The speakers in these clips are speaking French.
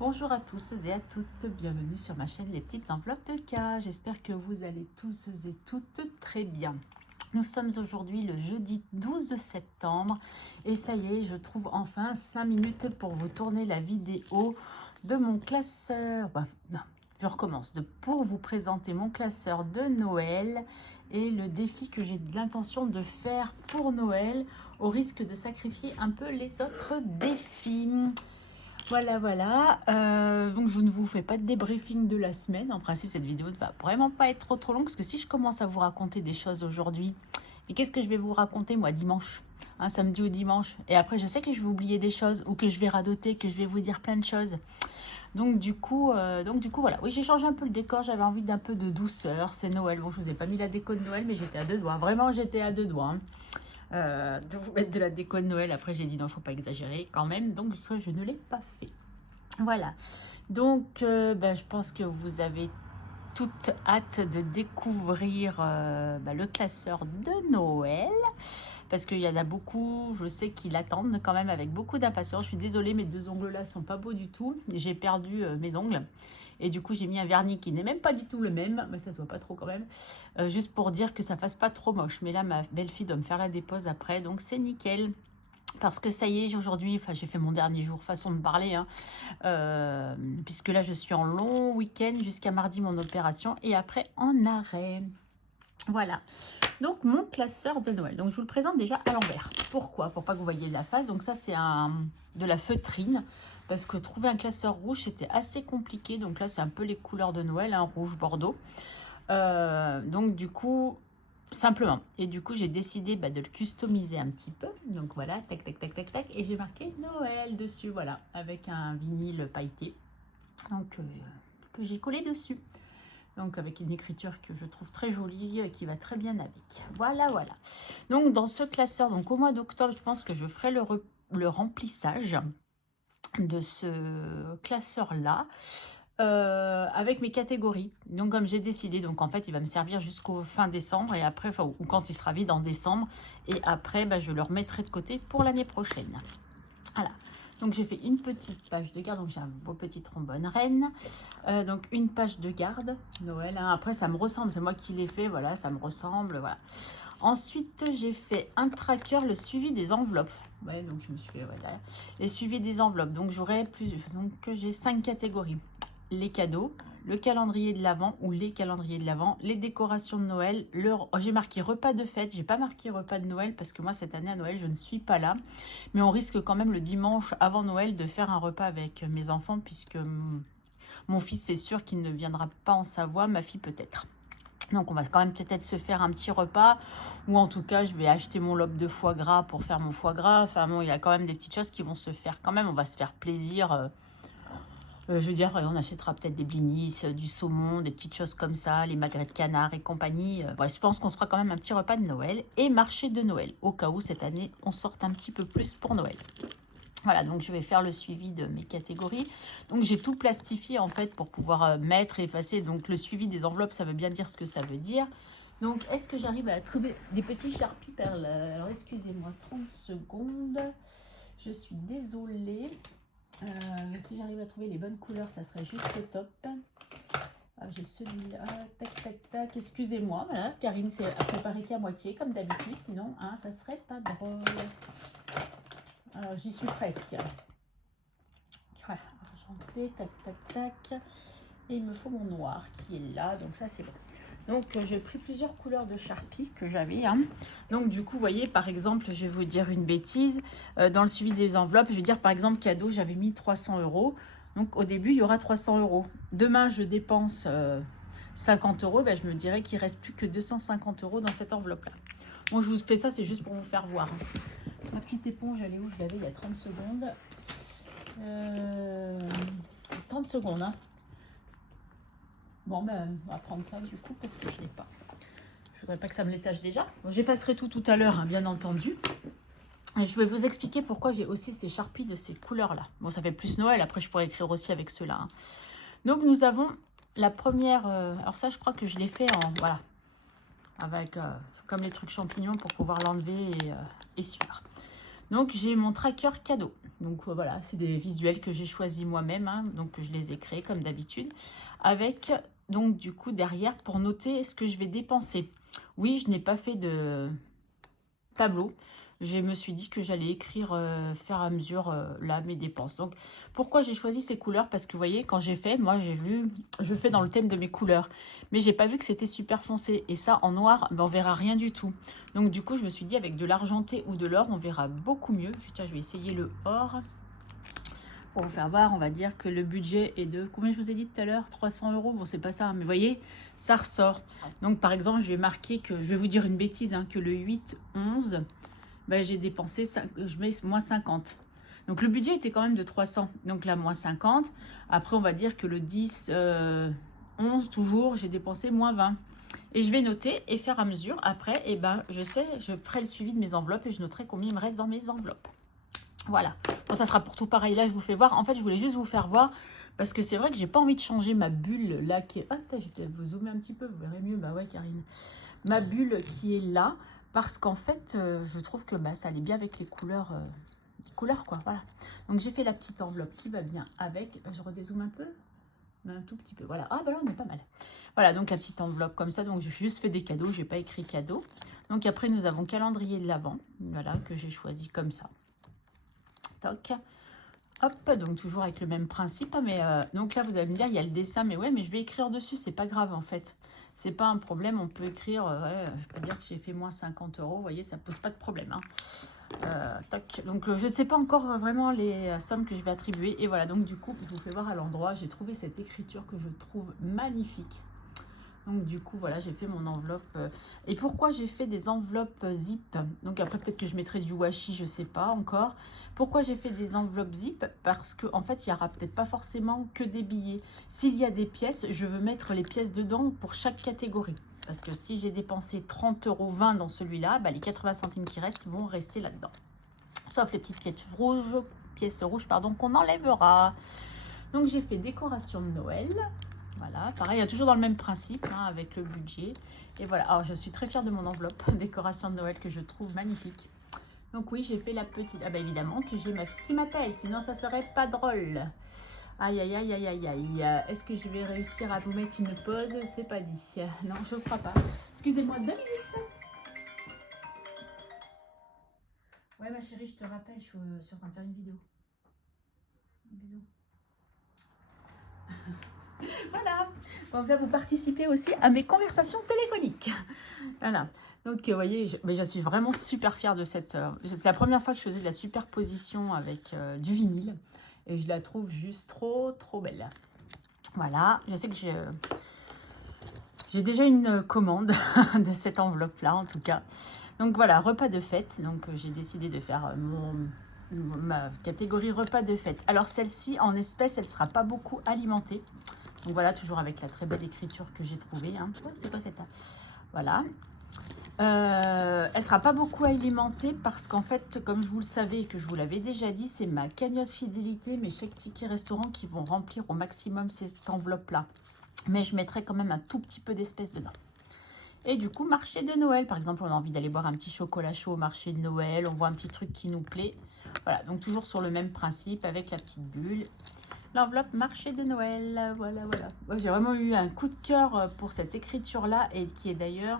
Bonjour à tous et à toutes, bienvenue sur ma chaîne Les Petites Enveloppes de K. J'espère que vous allez tous et toutes très bien. Nous sommes aujourd'hui le jeudi 12 septembre et ça y est, je trouve enfin 5 minutes pour vous tourner la vidéo de mon classeur. Non, je recommence. Pour vous présenter mon classeur de Noël et le défi que j'ai l'intention de faire pour Noël au risque de sacrifier un peu les autres défis. Voilà. Donc je ne vous fais pas de débriefing de la semaine. En principe, cette vidéo ne va vraiment pas être trop longue parce que si je commence à vous raconter des choses aujourd'hui, mais qu'est-ce que je vais vous raconter moi dimanche, un samedi ou dimanche? Et après, je sais que je vais oublier des choses ou que je vais radoter, que je vais vous dire plein de choses. Donc du coup, voilà. Oui, j'ai changé un peu le décor. J'avais envie d'un peu de douceur. C'est Noël. Bon, je vous ai pas mis la déco de Noël, mais j'étais à deux doigts. Vraiment, j'étais à deux doigts. De vous mettre de la déco de Noël. Après, j'ai dit non, faut pas exagérer quand même. Donc, je ne l'ai pas fait. Voilà. Donc, je pense que vous avez toute hâte de découvrir le classeur de Noël. Parce qu'il y en a beaucoup, je sais qu'ils l'attendent quand même avec beaucoup d'impatience. Je suis désolée, mes deux ongles là sont pas beaux du tout. J'ai perdu mes ongles. Et du coup, j'ai mis un vernis qui n'est même pas du tout le même. Mais ça se voit pas trop quand même. Juste pour dire que ça fasse pas trop moche. Mais là, ma belle-fille doit me faire la dépose après. Donc, c'est nickel. Parce que ça y est, aujourd'hui, enfin j'ai fait mon dernier jour, façon de parler, hein, puisque là je suis en long week-end jusqu'à mardi mon opération et après en arrêt. Voilà, donc mon classeur de Noël. Donc je vous le présente déjà à l'envers. Pourquoi? Pour pas que vous voyez la face. Donc ça c'est de la feutrine, parce que trouver un classeur rouge c'était assez compliqué. Donc là c'est un peu les couleurs de Noël, hein, rouge bordeaux. Donc du coup... Simplement. Et du coup, j'ai décidé de le customiser un petit peu. Donc voilà, tac, tac, tac, tac, tac. Et j'ai marqué Noël dessus, voilà, avec un vinyle pailleté. Donc, que j'ai collé dessus. Donc, avec une écriture que je trouve très jolie, qui va très bien avec. Voilà. Donc, dans ce classeur, donc au mois d'octobre, je pense que je ferai le remplissage de ce classeur-là. Avec mes catégories. Donc comme j'ai décidé, donc en fait il va me servir jusqu'au fin décembre et après, enfin, ou quand il sera vide en décembre, et après je le remettrai de côté pour l'année prochaine. Voilà. Donc j'ai fait une petite page de garde, donc j'ai un beau petit trombone reine, donc une page de garde Noël, hein. Après ça me ressemble, c'est moi qui l'ai fait, voilà, ça me ressemble, voilà. Ensuite j'ai fait un tracker, le suivi des enveloppes. Ouais, donc je me suis fait les suivis des enveloppes, donc j'aurai plus, donc j'ai 5 catégories: les cadeaux, le calendrier de l'Avent ou les calendriers de l'Avent, les décorations de Noël. J'ai marqué repas de fête, j'ai pas marqué repas de Noël parce que moi cette année à Noël je ne suis pas là, mais on risque quand même le dimanche avant Noël de faire un repas avec mes enfants, puisque mon fils c'est sûr qu'il ne viendra pas en Savoie, ma fille peut-être. Donc on va quand même peut-être se faire un petit repas, ou en tout cas je vais acheter mon lobe de foie gras pour faire mon foie gras. Enfin bon, il y a quand même des petites choses qui vont se faire quand même, on va se faire plaisir. Je veux dire, on achètera peut-être des blinis, du saumon, des petites choses comme ça, les magrets de canard et compagnie. Bref, je pense qu'on se fera quand même un petit repas de Noël et marché de Noël, au cas où cette année, on sorte un petit peu plus pour Noël. Voilà, donc je vais faire le suivi de mes catégories. Donc j'ai tout plastifié en fait pour pouvoir mettre et effacer. Donc le suivi des enveloppes, ça veut bien dire ce que ça veut dire. Donc est-ce que j'arrive à trouver des petits Sharpie perles? Alors excusez-moi, 30 secondes. Je suis désolée. Si j'arrive à trouver les bonnes couleurs, ça serait juste le top. J'ai celui-là, tac, excusez-moi, voilà, Karine s'est préparée qu'à moitié, comme d'habitude, sinon, ça serait pas drôle. J'y suis presque. Voilà, argenté, tac, et il me faut mon noir qui est là, donc ça c'est bon. Donc j'ai pris plusieurs couleurs de Sharpie que j'avais, hein. Donc du coup, vous voyez, par exemple, je vais vous dire une bêtise, dans le suivi des enveloppes, je vais dire par exemple cadeau, j'avais mis 300 €. Donc au début, il y aura 300 €. Demain, je dépense 50 €, je me dirais qu'il ne reste plus que 250 € dans cette enveloppe-là. Bon, je vous fais ça, c'est juste pour vous faire voir, hein. Ma petite éponge, elle est où? Je l'avais il y a 30 secondes. 30 secondes, hein. Bon, on va prendre ça du coup parce que je ne l'ai pas. Je voudrais pas que ça me l'étage déjà. Bon, j'effacerai tout à l'heure, hein, bien entendu. Et je vais vous expliquer pourquoi j'ai aussi ces Sharpies de ces couleurs-là. Bon, ça fait plus Noël. Après, je pourrais écrire aussi avec ceux-là, hein. Donc, nous avons la première... alors ça, je crois que je l'ai fait en... Voilà. Avec comme les trucs champignons pour pouvoir l'enlever et suivre. Donc j'ai mon tracker cadeau. Donc voilà, c'est des visuels que j'ai choisis moi-même, hein, donc je les ai créés comme d'habitude. Avec donc du coup derrière pour noter ce que je vais dépenser. Oui, je n'ai pas fait de tableau. Je me suis dit que j'allais écrire faire à mesure là mes dépenses. Donc pourquoi j'ai choisi ces couleurs? Parce que vous voyez, quand j'ai fait, moi j'ai vu, je fais dans le thème de mes couleurs. Mais j'ai pas vu que c'était super foncé. Et ça en noir, ben, on verra rien du tout. Donc du coup je me suis dit avec de l'argenté ou de l'or, on verra beaucoup mieux. Tiens, je vais essayer le or. Pour vous faire voir, on va dire que le budget est de, combien je vous ai dit tout à l'heure, 300 €. Bon, c'est pas ça, mais vous voyez, ça ressort. Donc, par exemple, je vais marquer que, je vais vous dire une bêtise, hein, que le 8-11, ben, j'ai dépensé, je mets moins 50. Donc, le budget était quand même de 300. Donc, là, moins 50. Après, on va dire que le 10-11, toujours, j'ai dépensé moins 20. Et je vais noter et faire à mesure. Après, et ben, je sais, je ferai le suivi de mes enveloppes et je noterai combien il me reste dans mes enveloppes. Voilà. Bon, ça sera pour tout pareil. Là, je vous fais voir. En fait, je voulais juste vous faire voir parce que c'est vrai que j'ai pas envie de changer ma bulle là qui est... Ah, putain, je vais peut-être vous zoomer un petit peu. Vous verrez mieux. Bah ouais, Karine. Ma bulle qui est là parce qu'en fait, je trouve que bah, ça allait bien avec les couleurs, quoi. Voilà. Donc, j'ai fait la petite enveloppe qui va bien avec. Je redézoome un peu. Un tout petit peu. Voilà. Ah, bah là, on est pas mal. Voilà, donc la petite enveloppe comme ça. Donc, j'ai juste fait des cadeaux. J'ai pas écrit cadeau. Donc, après, nous avons calendrier de l'Avent. Voilà, que j'ai choisi comme ça. Toc. Hop, donc toujours avec le même principe. Mais donc là, vous allez me dire, il y a le dessin. Mais ouais, mais je vais écrire dessus. C'est pas grave, en fait. C'est pas un problème. On peut écrire, ouais, je peux dire que j'ai fait moins 50 €. Vous voyez, ça pose pas de problème. Hein. Toc. Donc, je ne sais pas encore vraiment les sommes que je vais attribuer. Et voilà, donc du coup, je vous fais voir à l'endroit. J'ai trouvé cette écriture que je trouve magnifique. Donc du coup, voilà, j'ai fait mon enveloppe. Et pourquoi j'ai fait des enveloppes zip? Donc après, peut-être que je mettrai du washi, je sais pas encore. Pourquoi j'ai fait des enveloppes zip? Parce qu'en en fait, il n'y aura peut-être pas forcément que des billets. S'il y a des pièces, je veux mettre les pièces dedans pour chaque catégorie. Parce que si j'ai dépensé 30,20 € dans celui-là, bah, les 80 centimes qui restent vont rester là-dedans. Sauf les petites pièces rouges, pardon, qu'on enlèvera. Donc j'ai fait décoration de Noël. Voilà, pareil, il y a toujours dans le même principe, hein, avec le budget. Et voilà, alors je suis très fière de mon enveloppe décoration de Noël que je trouve magnifique. Donc oui, j'ai fait la petite... Ah bah évidemment que j'ai ma fille qui m'appelle, sinon ça serait pas drôle. Aïe, aïe, aïe, aïe, aïe, aïe. Est-ce que je vais réussir à vous mettre une pause? C'est pas dit. Non, je ne crois pas. Excusez-moi, 2 minutes. Ouais, ma chérie, je te rappelle, je suis en train de faire une vidéo. Une vidéo. Voilà, comme ça vous participez aussi à mes conversations téléphoniques. Voilà, donc vous voyez, je suis vraiment super fière de cette... c'est la première fois que je faisais de la superposition avec du vinyle. Et je la trouve juste trop, trop belle. Voilà, je sais que j'ai déjà une commande de cette enveloppe-là, en tout cas. Donc voilà, repas de fête. Donc j'ai décidé de faire ma catégorie repas de fête. Alors celle-ci, en espèces, elle ne sera pas beaucoup alimentée. Donc voilà, toujours avec la très belle écriture que j'ai trouvée. Hein. C'est quoi cette... Voilà. Elle ne sera pas beaucoup alimentée parce qu'en fait, comme je vous le savez et que je vous l'avais déjà dit, c'est ma cagnotte fidélité, mes chèques tickets restaurants qui vont remplir au maximum cette enveloppe-là. Mais je mettrai quand même un tout petit peu d'espèces dedans. Et du coup, marché de Noël. Par exemple, on a envie d'aller boire un petit chocolat chaud au marché de Noël. On voit un petit truc qui nous plaît. Voilà, donc toujours sur le même principe avec la petite bulle. L'enveloppe marché de Noël, voilà, voilà. Ouais, j'ai vraiment eu un coup de cœur pour cette écriture-là et qui est d'ailleurs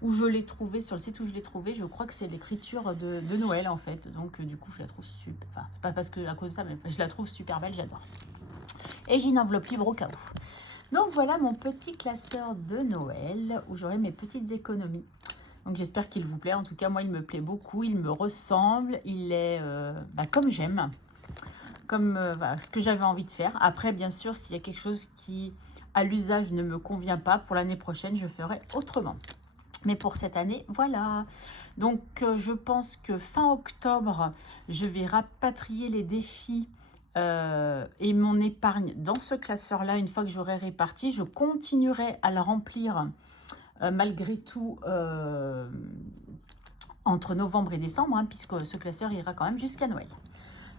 où je l'ai trouvée, sur le site où je l'ai trouvée, je crois que c'est l'écriture de Noël en fait. Donc du coup, je la trouve super, enfin, c'est pas parce que à cause de ça, mais je la trouve super belle, j'adore. Et j'ai une enveloppe livre au cas où. Donc voilà mon petit classeur de Noël où j'aurai mes petites économies. Donc j'espère qu'il vous plaît. En tout cas, moi, il me plaît beaucoup, il me ressemble, il est comme j'aime. Comme voilà, ce que j'avais envie de faire. Après, bien sûr, s'il y a quelque chose qui, à l'usage, ne me convient pas, pour l'année prochaine, je ferai autrement. Mais pour cette année, voilà. Donc, je pense que fin octobre, je vais rapatrier les défis et mon épargne dans ce classeur-là. Une fois que j'aurai réparti, je continuerai à le remplir malgré tout entre novembre et décembre, hein, puisque ce classeur ira quand même jusqu'à Noël.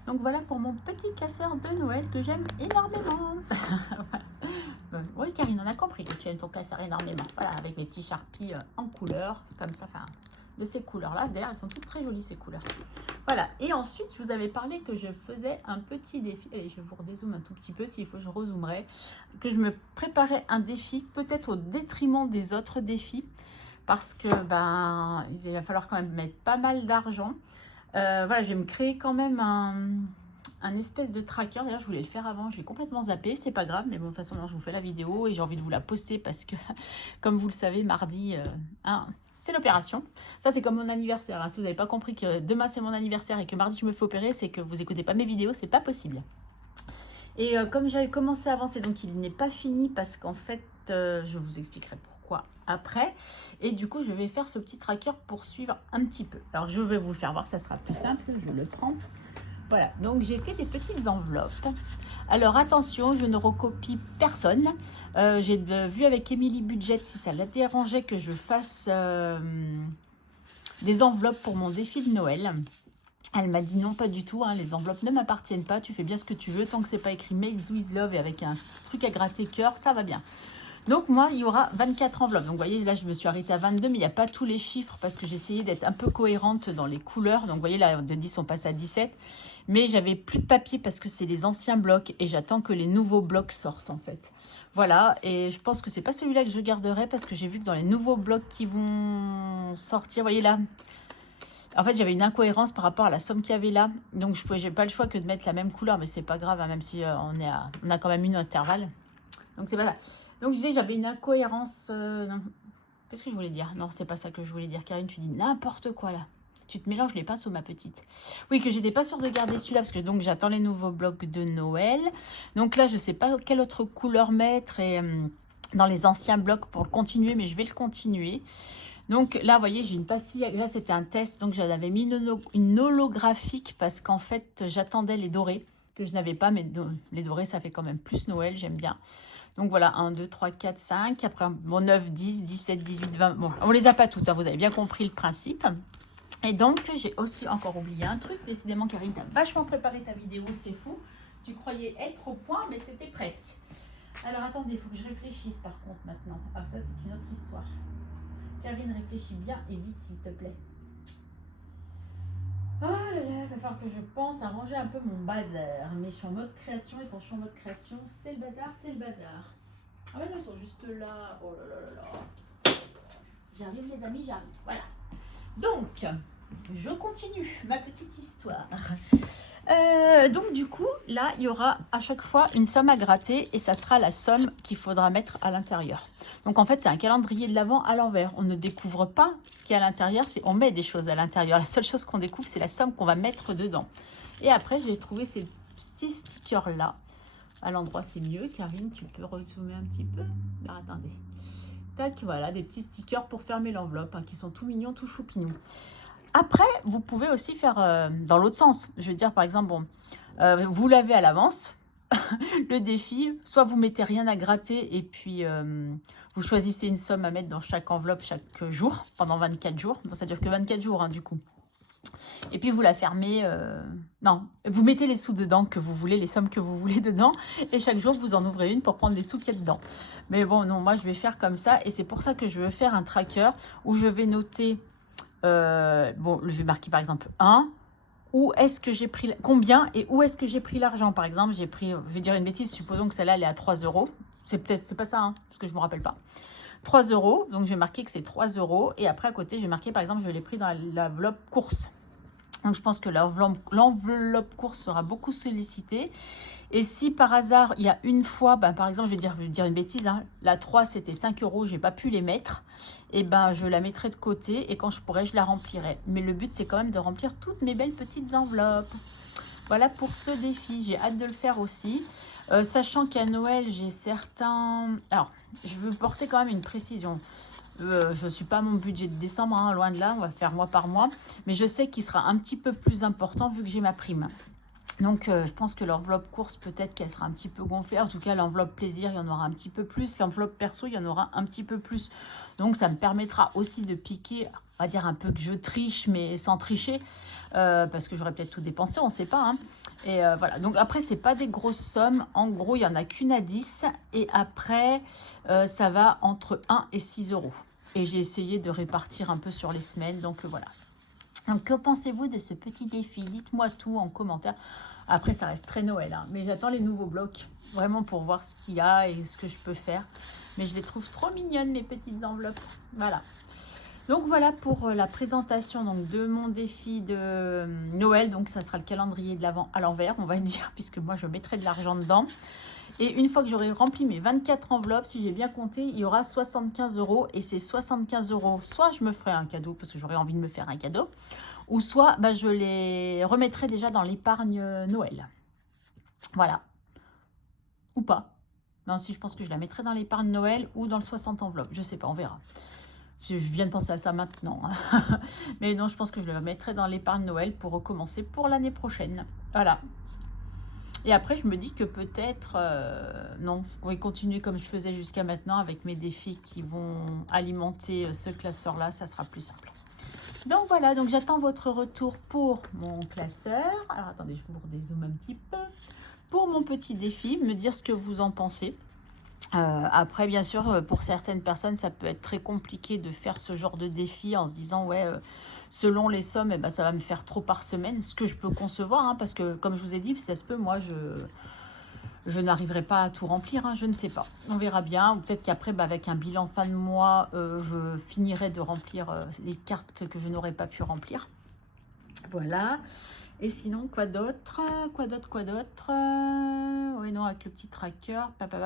Donc voilà pour mon petit classeur de Noël que j'aime énormément. Voilà. Oui, Karine, on a compris que tu aimes ton classeur énormément. Voilà, avec mes petits Sharpies en couleur, comme ça, enfin, de ces couleurs-là. D'ailleurs, elles sont toutes très jolies, ces couleurs. Voilà, et ensuite, je vous avais parlé que je faisais un petit défi. Allez, je vous redézoome un tout petit peu, s'il faut, je rezoomerai. Que je me préparais un défi, peut-être au détriment des autres défis, parce que ben, il va falloir quand même mettre pas mal d'argent. Voilà, je vais me créer quand même un espèce de tracker. D'ailleurs, je voulais le faire avant, j'ai complètement zappé, c'est pas grave, mais bon, de toute façon, non, je vous fais la vidéo et j'ai envie de vous la poster parce que, comme vous le savez, mardi, hein, c'est l'opération. Ça, c'est comme mon anniversaire. Hein. Si vous n'avez pas compris que demain, c'est mon anniversaire et que mardi, je me fais opérer, c'est que vous n'écoutez pas mes vidéos, c'est pas possible. Et comme j'avais commencé à avancer, donc il n'est pas fini parce qu'en fait, je vous expliquerai pourquoi après. Et du coup, je vais faire ce petit tracker pour suivre un petit peu. Alors, je vais vous le faire voir, ça sera plus simple. Je le prends. Voilà, donc j'ai fait des petites enveloppes. Alors attention, je ne recopie personne. J'ai vu avec Émilie Budget si ça la dérangeait que je fasse des enveloppes pour mon défi de Noël. Elle m'a dit non, pas du tout, hein, les enveloppes ne m'appartiennent pas, tu fais bien ce que tu veux, tant que c'est pas écrit Made with Love et avec un truc à gratter cœur, ça va bien. Donc moi, il y aura 24 enveloppes. Donc vous voyez, là, je me suis arrêtée à 22, mais il n'y a pas tous les chiffres parce que j'ai essayé d'être un peu cohérente dans les couleurs. Donc vous voyez, là, de 10, on passe à 17. Mais j'avais plus de papier parce que c'est les anciens blocs et j'attends que les nouveaux blocs sortent, en fait. Voilà, et je pense que c'est pas celui-là que je garderai parce que j'ai vu que dans les nouveaux blocs qui vont sortir, vous voyez là, en fait, j'avais une incohérence par rapport à la somme qu'il y avait là. Donc, je n'ai pas le choix que de mettre la même couleur, mais c'est pas grave, hein, même si on a quand même une intervalle. Donc, c'est pas ça. Donc, je disais, j'avais une incohérence. Qu'est-ce que je voulais dire? Non, c'est pas ça que je voulais dire. Karine, tu dis n'importe quoi là. Tu te mélanges les pinceaux, ma petite. Oui, que j'étais pas sûre de garder celui-là, parce que donc j'attends les nouveaux blocs de Noël. Donc là, je sais pas quelle autre couleur mettre et dans les anciens blocs pour le continuer, mais je vais le continuer. Donc là, vous voyez, j'ai une pastille. Là, c'était un test. Donc, j'en avais mis une holographique parce qu'en fait, j'attendais les dorés que je n'avais pas. Mais les dorés, ça fait quand même plus Noël. J'aime bien. Donc, voilà, 1, 2, 3, 4, 5. Après, bon, 9, 10, 17, 18, 20. Bon, on les a pas toutes. Hein, vous avez bien compris le principe. Et donc, j'ai aussi encore oublié un truc. Décidément, Karine, tu as vachement préparé ta vidéo. C'est fou. Tu croyais être au point, mais c'était presque. Alors, attendez, il faut que je réfléchisse par contre maintenant. Ah, ça, c'est une autre histoire. Karine, réfléchis bien et vite, s'il te plaît. Oh là là, il va falloir que je pense à ranger un peu mon bazar. Mais je suis en mode création et quand je suis en mode création, c'est le bazar, c'est le bazar. Ah mais non, ils sont juste là. Oh là là là là. J'arrive les amis, j'arrive. Voilà. Donc, je continue ma petite histoire. Donc du coup, là, il y aura à chaque fois une somme à gratter et ça sera la somme qu'il faudra mettre à l'intérieur. Donc en fait, c'est un calendrier de l'Avent à l'envers. On ne découvre pas ce qu'il y a à l'intérieur, on met des choses à l'intérieur. La seule chose qu'on découvre, c'est la somme qu'on va mettre dedans. Et après, j'ai trouvé ces petits stickers-là. À l'endroit, c'est mieux. Karine, tu peux rezoomer un petit peu? Alors, attendez. Tac, voilà, des petits stickers pour fermer l'enveloppe, hein, qui sont tout mignons, tout choupignons. Après, vous pouvez aussi faire dans l'autre sens. Je veux dire, par exemple, bon, vous l'avez à l'avance, le défi. Soit vous mettez rien à gratter et puis vous choisissez une somme à mettre dans chaque enveloppe chaque jour, pendant 24 jours. Bon, ça dure que 24 jours, hein, du coup. Et puis vous la fermez. Non, vous mettez les sous dedans que vous voulez, les sommes que vous voulez dedans. Et chaque jour, vous en ouvrez une pour prendre les sous qu'il y a dedans. Mais bon, non, moi, je vais faire comme ça. Et c'est pour ça que je veux faire un tracker où je vais noter... bon, je vais marquer par exemple 1, où est-ce que j'ai pris, combien et où est-ce que j'ai pris l'argent. Par exemple, j'ai pris, je vais dire une bêtise, supposons que celle-là, elle est à 3 euros. C'est pas ça, hein, parce que je ne me rappelle pas. 3 euros, donc je vais marquer que c'est 3 euros. Et après, à côté, je vais marquer, par exemple, je l'ai pris dans l'enveloppe course. Donc, je pense que l'enveloppe course sera beaucoup sollicitée. Et si par hasard, il y a une fois, ben, par exemple, je vais dire une bêtise, hein, la 3, c'était 5 euros, je n'ai pas pu les mettre, et ben je la mettrai de côté et quand je pourrai, je la remplirai. Mais le but, c'est quand même de remplir toutes mes belles petites enveloppes. Voilà pour ce défi, j'ai hâte de le faire aussi. Sachant qu'à Noël, j'ai certains... Alors, je veux porter quand même une précision. Je ne suis pas à mon budget de décembre, hein, loin de là, on va faire mois par mois. Mais je sais qu'il sera un petit peu plus important vu que j'ai ma prime. Donc, je pense que l'enveloppe course, peut-être qu'elle sera un petit peu gonflée. En tout cas, l'enveloppe plaisir, il y en aura un petit peu plus. L'enveloppe perso, il y en aura un petit peu plus. Donc, ça me permettra aussi de piquer, on va dire un peu que je triche, mais sans tricher. Parce que j'aurais peut-être tout dépensé, on ne sait pas. Hein. Et voilà. Donc, après, ce n'est pas des grosses sommes. En gros, il n'y en a qu'une à 10. Et après, ça va entre 1 et 6 euros. Et j'ai essayé de répartir un peu sur les semaines. Donc, voilà. Donc, que pensez-vous de ce petit défi? Dites-moi tout en commentaire. Après, ça reste très Noël, hein, mais j'attends les nouveaux blocs, vraiment pour voir ce qu'il y a et ce que je peux faire. Mais je les trouve trop mignonnes, mes petites enveloppes. Voilà. Donc, voilà pour la présentation donc, de mon défi de Noël. Donc, ça sera le calendrier de l'Avent à l'envers, on va dire, puisque moi, je mettrai de l'argent dedans. Et une fois que j'aurai rempli mes 24 enveloppes, si j'ai bien compté, il y aura 75 €. Et ces 75 €, soit je me ferai un cadeau, parce que j'aurais envie de me faire un cadeau, ou soit bah, je les remettrai déjà dans l'épargne Noël. Voilà. Ou pas. Non, si je pense que je la mettrai dans l'épargne Noël ou dans le 60 enveloppes. Je sais pas, on verra. Je viens de penser à ça maintenant. Mais non, je pense que je le mettrai dans l'épargne Noël pour recommencer pour l'année prochaine. Voilà. Et après, je me dis que peut-être, non, je pourrais continuer comme je faisais jusqu'à maintenant avec mes défis qui vont alimenter ce classeur-là. Ça sera plus simple. Donc voilà, donc j'attends votre retour pour mon classeur. Alors attendez, je vous redézoome un petit peu. Pour mon petit défi, me dire ce que vous en pensez. Après, bien sûr, pour certaines personnes, ça peut être très compliqué de faire ce genre de défi en se disant, ouais, selon les sommes, eh ben, ça va me faire trop par semaine. Ce que je peux concevoir, hein, parce que comme je vous ai dit, ça se peut, moi, je n'arriverai pas à tout remplir, hein, je ne sais pas. On verra bien. Ou peut-être qu'après, bah, avec un bilan fin de mois, je finirai de remplir les cartes que je n'aurais pas pu remplir. Voilà. Et sinon, quoi d'autre? Quoi d'autre? Oui, non, avec le petit tracker.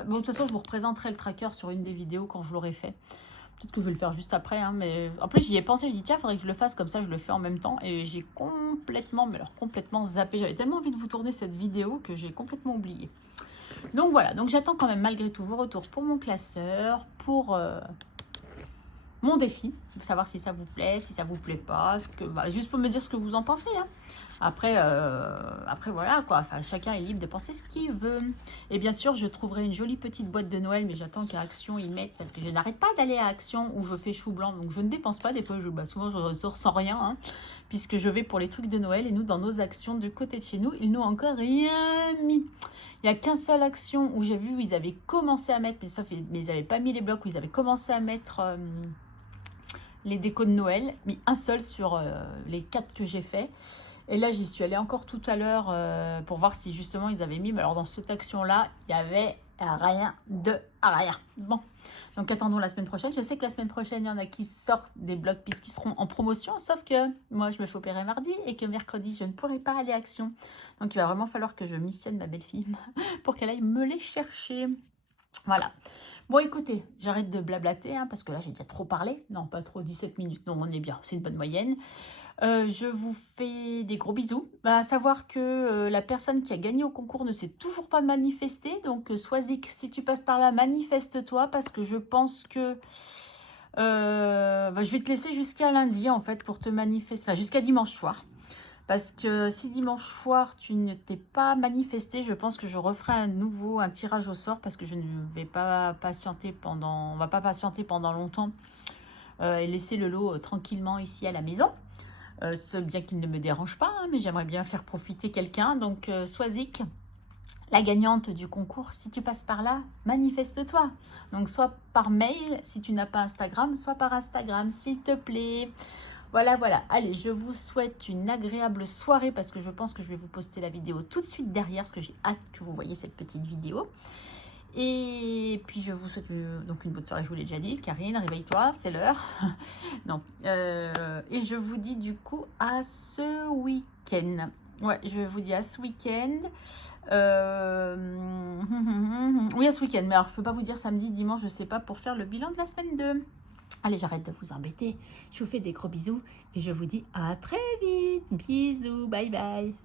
Bon, de toute façon, je vous représenterai le tracker sur une des vidéos quand je l'aurai fait. Peut-être que je vais le faire juste après, hein, mais en plus, j'y ai pensé. Je dis, tiens, il faudrait que je le fasse comme ça, je le fais en même temps. Et j'ai complètement, mais alors complètement zappé. J'avais tellement envie de vous tourner cette vidéo que j'ai complètement oublié. Donc voilà, donc j'attends quand même malgré tout vos retours pour mon classeur, pour mon défi, savoir si ça vous plaît, si ça vous plaît pas, bah, juste pour me dire ce que vous en pensez. Hein. Après, voilà quoi, enfin, chacun est libre de penser ce qu'il veut. Et bien sûr, je trouverai une jolie petite boîte de Noël, mais j'attends qu'à Action ils mettent, parce que je n'arrête pas d'aller à Action où je fais chou blanc, donc je ne dépense pas, des fois, bah, souvent je ressors sans rien, hein, puisque je vais pour les trucs de Noël, et nous, dans nos actions de côté de chez nous, ils n'ont encore rien mis. Il n'y a qu'un seul action où j'ai vu où ils avaient commencé à mettre, mais ils n'avaient pas mis les blocs, où ils avaient commencé à mettre les décos de Noël, mais un seul sur les 4 que j'ai fait. Et là, j'y suis allée encore tout à l'heure pour voir si justement ils avaient mis. Mais alors dans cette action-là, il n'y avait rien de rien. Bon, donc attendons la semaine prochaine. Je sais que la semaine prochaine, il y en a qui sortent des blocs puisqu'ils seront en promotion. Sauf que moi, je me fais opérer mardi et que mercredi, je ne pourrai pas aller à Action. Donc il va vraiment falloir que je missionne ma belle-fille pour qu'elle aille me les chercher. Voilà. Bon, écoutez, j'arrête de blablater, hein, parce que là, j'ai déjà trop parlé. Non, pas trop, 17 minutes. Non, on est bien, c'est une bonne moyenne. Je vous fais des gros bisous. Bah, à savoir que la personne qui a gagné au concours ne s'est toujours pas manifestée. Donc, Swazik, si tu passes par là, manifeste-toi, parce que je pense que bah, je vais te laisser jusqu'à lundi, en fait, pour te manifester. Enfin, jusqu'à dimanche soir. Parce que si dimanche soir, tu ne t'es pas manifesté, je pense que je referai un tirage au sort parce que je ne vais pas patienter pendant, on va pas patienter pendant longtemps et laisser le lot tranquillement ici à la maison. Bien qu'il ne me dérange pas, hein, mais j'aimerais bien faire profiter quelqu'un. Donc, Swazik, la gagnante du concours, si tu passes par là, manifeste-toi. Donc, soit par mail, si tu n'as pas Instagram, soit par Instagram, s'il te plaît. Voilà, voilà. Allez, je vous souhaite une agréable soirée parce que je pense que je vais vous poster la vidéo tout de suite derrière parce que j'ai hâte que vous voyez cette petite vidéo. Et puis, je vous souhaite donc une bonne soirée, je vous l'ai déjà dit. Karine, réveille-toi, c'est l'heure. Non. Et je vous dis du coup à ce week-end. Ouais, je vous dis à ce week-end. Oui, à ce week-end. Mais alors, je ne peux pas vous dire samedi, dimanche, je ne sais pas, pour faire le bilan de la semaine 2. Allez, j'arrête de vous embêter. Je vous fais des gros bisous et je vous dis à très vite. Bisous, bye bye.